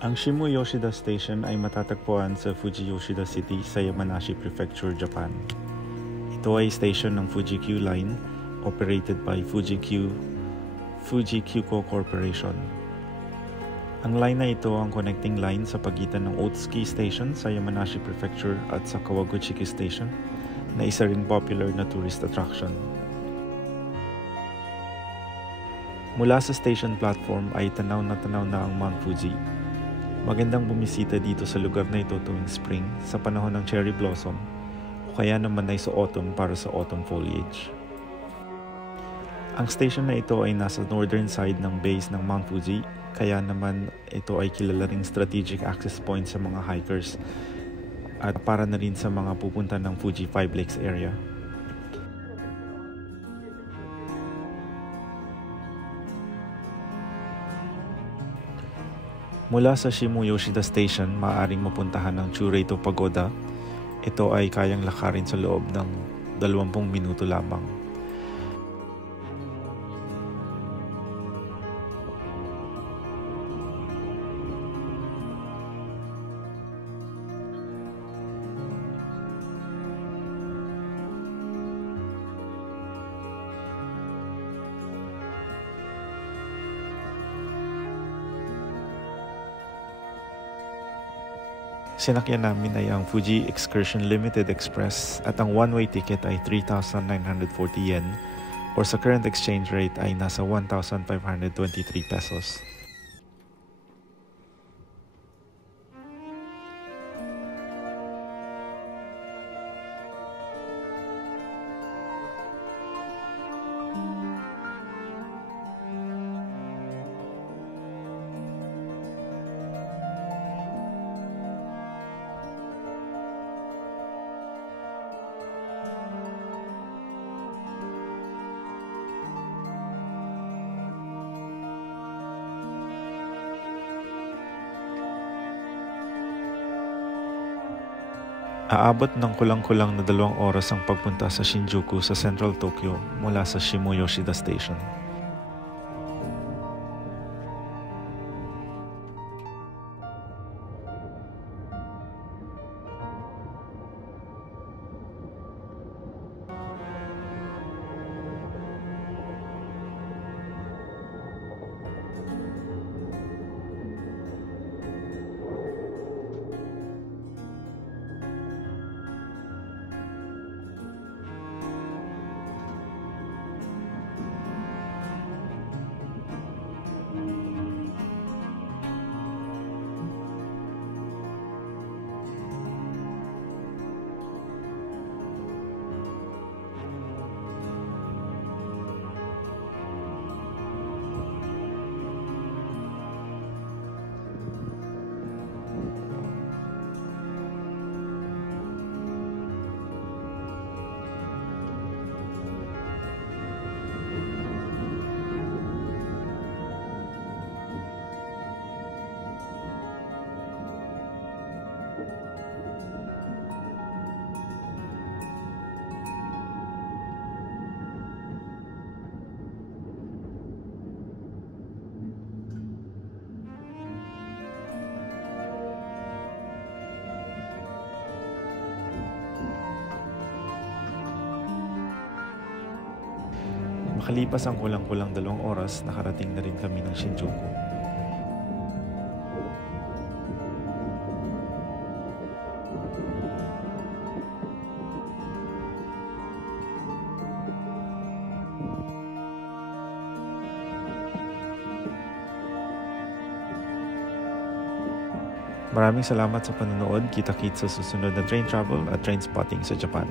Ang Shimu Yoshida Station ay matatagpuan sa Fuji Yoshida City sa Yamanashi Prefecture, Japan. Ito ay station ng Fuji Q Line operated by Fuji Kyuko Corporation. Ang line na ito ang connecting line sa pagitan ng Otsuki Station sa Yamanashi Prefecture at sa Kawaguchiki Station na isa ring popular na tourist attraction. Mula sa station platform ay tanaw na ang Mount Fuji. Magandang bumisita dito sa lugar na ito tuwing spring sa panahon ng cherry blossom o kaya naman ay sa autumn para sa autumn foliage. Ang station na ito ay nasa northern side ng base ng Mount Fuji, kaya naman ito ay kilala ring strategic access point sa mga hikers at para na rin sa mga pupunta ng Fuji Five Lakes area. Mula sa Shimu Yoshida Station, maaaring mapuntahan ng Chureito Pagoda. Ito ay kayang lakarin sa loob ng 20 minuto lamang. Sinakyan namin ay ang Fuji Excursion Limited Express at ang one-way ticket ay 3,940 yen or sa current exchange rate ay nasa 1,523 pesos. Aabot ng kulang-kulang na 2 oras ang pagpunta sa Shinjuku sa Central Tokyo mula sa Shimu Yoshida Station. Makalipas ang kulang-kulang 2 oras, nakarating na rin kami ng Shinjuku. Maraming salamat sa panonood. Kita-kits sa susunod na train travel at train spotting sa Japan.